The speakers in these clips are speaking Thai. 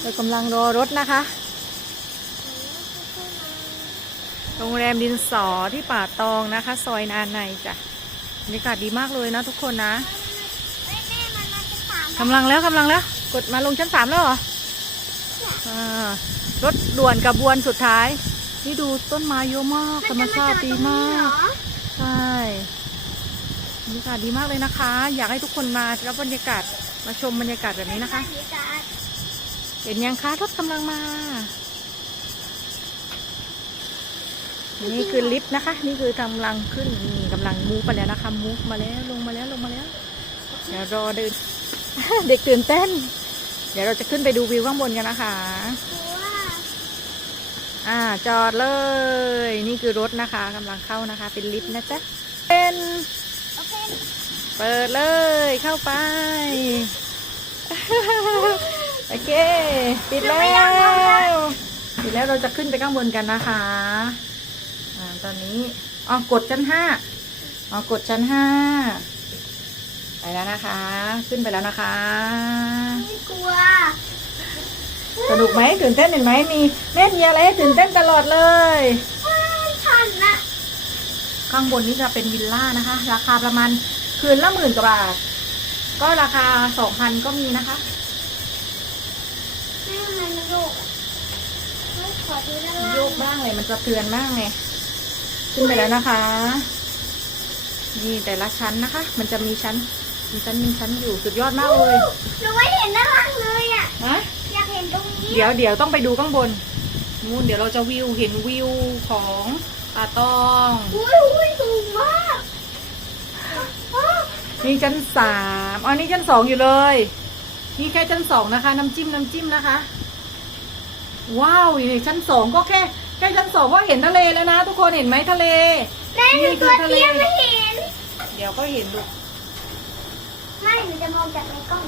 เรากำลังรอรถนะคะ โรงแรมดินสอที่ป่าตองนะคะ ซอยนานในจ้ะบรรยากาศดีมากเลยนะทุกคนนะเฮ้ยแม่มันมาจะถามกำลังแล้วกำลังแล้ว กดมาลงชั้นสามแล้วเหรออ่ารถด่วนกระบวนสุดท้าย นี่ดูต้นไม้เยอะมากธรรมชาติดีมากใช่บรรยากาศดีมากเลยนะคะ อยากให้ทุกคนมารับบรรยากาศมาชมบรรยากาศแบบนี้นะคะบรรยากาศ เห็นยังคะรถกำลังมา นี่คือลิฟต์นะคะ นี่คือกำลังขึ้นนี่กำลังมูฟไปแล้วนะคะมูฟมาแล้วลงมาแล้วลงมาแล้ว เดี๋ยวรอเดินเด็กตื่นเต้น เดี๋ยวเราจะขึ้นไปดูวิวข้างบนกันนะคะคือว่าอ่าจอดเลย นี่คือรถนะคะกำลังเข้านะคะ เป็นลิฟต์นะจ๊ะเป็นโอเคเปิดเลยเข้าไป โอเค ปิดแล้วปิดแล้วเราจะขึ้นไปข้างบนกันนะคะอ่าตอนนี้อ๋อกดชั้นห้าอ๋อกดชั้นห้าไปแล้วนะคะ ขึ้นไปแล้วนะคะ ไม่กลัว สนุกไหมตื่นเต้นเห็นไหมมีแม่มีอะไรให้ตื่นเต้นตลอดเลยว้าวฉันนะข้างบนนี้จะเป็นวิลล่านะคะ ราคาประมาณคืนละหมื่นกว่าบาท ก็ราคาสองพันก็มีนะคะ แม่มันโยกอะเฮ้ยขอดูด้านล่างโยกบ้างเลยมันสะเทือนมากเลยขึ้นไปแล้วนะคะ นี่แต่ละชั้นนะคะ มันจะมีชั้นมีชั้นมีชั้นอยู่สุดยอดมากเลยหนูไม่เห็นด้านล่างเลยอะนะอยากเห็นตรงนี้เดี๋ยวเดี๋ยวต้องไปดูข้างบนนู่นเดี๋ยวเราจะวิวเห็นวิวของป่าตองอุ้ยอุ้ยสูงมากอ้าวนี่ชั้นสามอ๋อนี่ชั้นสองอยู่เลย นี่แค่ชั้นสองนะคะ น้ำจิ้มน้ำจิ้มนะคะ ว้าวอยู่ในชั้นสองก็แค่แค่ชั้นสองก็เห็นทะเลแล้วนะ ทุกคนเห็นไหมทะเลแม่หนูตัวเตี้ยไม่เห็น เดี๋ยวก็เห็นดูไม่หนูจะมองจากในกล้อง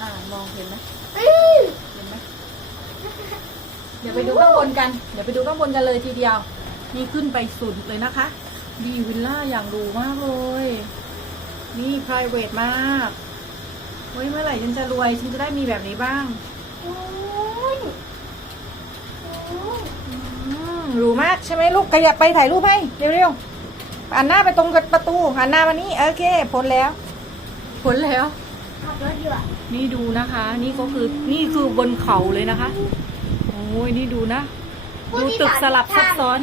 อ่ามองเห็นไหมอื้อเห็นไหมเดี๋ยวไปดูข้างบนกัน เดี๋ยวไปดูข้างบนกันเลยทีเดียว นี่ขึ้นไปสุดเลยนะคะ ดีวิลล่าอย่างหรูมากเลย นี่ private มาก เฮ้ยเมื่อไหร่ฉันจะรวย ฉันจะได้มีแบบนี้บ้าง โอ้ยโอ้ยอืมหรูมากใช่ไหมลูกขยับไปถ่ายรูปให้เร็วๆหันหน้าไปตรงกับประตูหันหน้ามานี่โอเคพ้นแล้วพ้นแล้ว ขับรถอยู่อะนี่ดูนะคะ นี่ก็คือนี่คือบนเขาเลยนะคะ โอ้ยนี่ดูนะ ดูตึกสลับซับซ้อน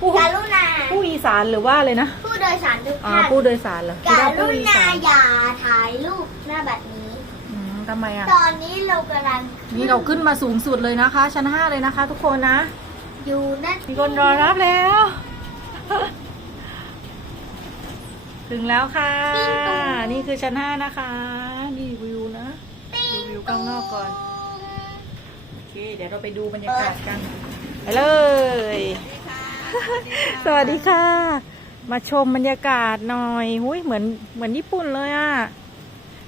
ผู้กรุณาผู้อีสานหรือว่าเลยนะผู้โดยสารทุกอ่าท่านผู้โดยสารเหรอกคิดว่ารุผู้อีณาสาน อย่าถ่ายรูปหน้าบัตรนี้ อืมทำไมอะ ตอนนี้เรากำลังนี่เราขึ้นมาสูงสุดเลยนะคะ ชั้นห้าเลยนะคะ ทุกคนนะ อยู่นั่นมีคนรอรับแล้ว ถึงแล้วค่ะ นี่คือชั้นห้านะคะ นี่วิวนะ ดูวิวข้างนอกก่อน โอเค เดี๋ยวเราไปดูบรรยากาศกัน ไปเลย สวัสดีค่ะ มาชมบรรยากาศหน่อยหุยเหมือนเหมือนญี่ปุ่นเลยอะ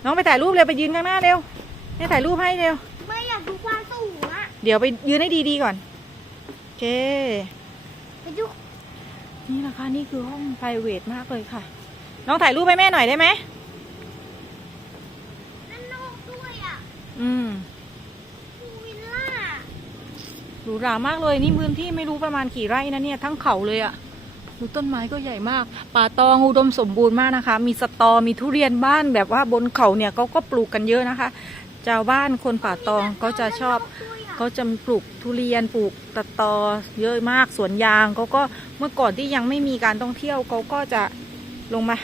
น้องไปถ่ายรูปเลยไปยืนข้างหน้าเร็วให้ถ่ายรูปให้เร็ว ไม่อยากดูความสูงอะ เดี๋ยวไปยืนให้ดีๆก่อนโอเคไปดูนี่นะคะนี่คือห้อง p r i v a t มากเลยค่ะ น้องถ่ายรูปให้แม่หน่อยได้ไหมนั่นนอกด้วยอะ อืมพูลวิลล่า หรูหรามากเลยนี่พื้นที่ไม่รู้ประมาณกี่ไร่นะเนี่ยทั้งเขาเลยอะดูต้นไม้ก็ใหญ่มาก ป่าตองอุดมสมบูรณ์มากนะคะ มีสตอมีทุเรียนบ้านแบบว่าบนเขาเนี่ยเขาก็ปลูกกันเยอะนะคะชาวบ้านคนป่าตองก็จะชอบเขาจะปลูกทุเรียนปลูกตะตอเยอะมากสวนยางเขาก็เมื่อก่อนที่ยังไม่มีการท่องเที่ยวเขาก็จะลงมา